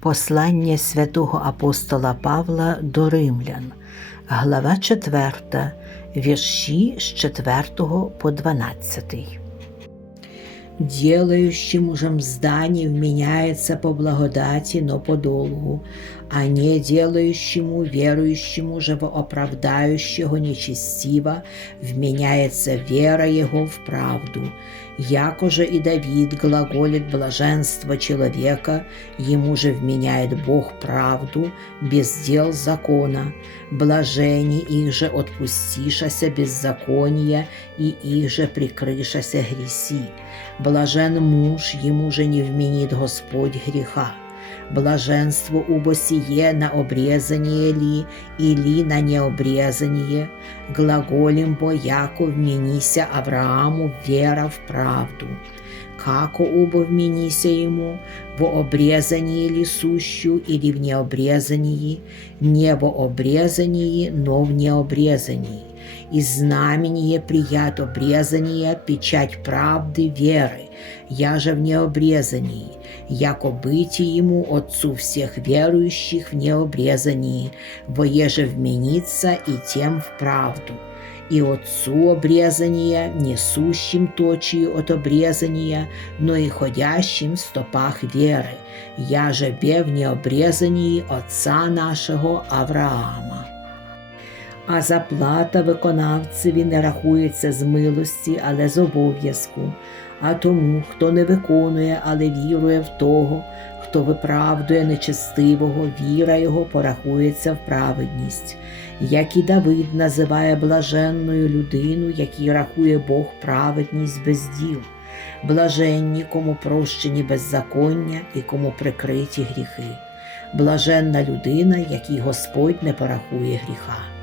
Послання святого апостола Павла до римлян, глава 4, вірші з 4 по 12. Делающим мужем зданий вменяется по благодати, но по долгу, а не делающему, верующему оправдающего нечестиво вменяется вера его в правду. Яко же и Давид глаголит блаженство человека, ему же вменяет Бог правду без дел закона. Блажени их же отпустишася беззакония, и их же прикрышася греси. Блажен муж, ему же не вменит Господь греха. Блаженство убо сие на обрезание ли, или на необрезание, глаголем бо яко вменися Аврааму вера в правду. Како убо вменися ему, во обрезании ли сущу или в необрезании, не во обрезании, но в необрезании. И знамение прият обрезание, печать правды веры, я же в необрезании, яко быть ему Отцу всех верующих в необрезании, во еже вмениться и тем в правду. И Отцу обрезания, несущим точию от обрезания, но и ходящим в стопах веры, я же бе в необрезании Отца нашего Авраама. А заплата виконавцеві не рахується з милості, але з обов'язку. А тому, хто не виконує, але вірує в того, хто виправдує нечестивого, віра його порахується в праведність. Як і Давид називає блаженною людину, який рахує Бог праведність без діл. Блаженні, кому прощені беззаконня і кому прикриті гріхи. Блаженна людина, якій Господь не порахує гріха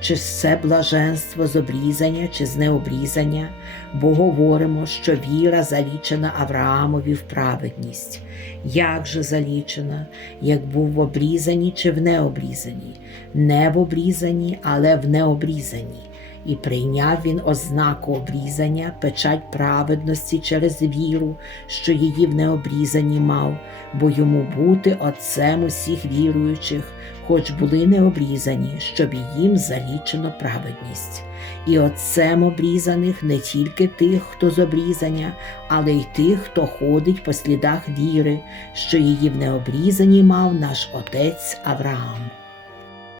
чи це блаженство з обрізання, чи з необрізання, бо говоримо, що віра залічена Авраамові в праведність. Як же залічена, як був в обрізанні чи в необрізанні, не в обрізанні, але в необрізанні. І прийняв він ознаку обрізання, печать праведності через віру, що її в необрізанні мав, бо йому бути отцем усіх віруючих, хоч були не обрізані, щоб їм залічено праведність. І отцем обрізаних не тільки тих, хто з обрізання, але й тих, хто ходить по слідах віри, що її в необрізанні мав наш отець Авраам.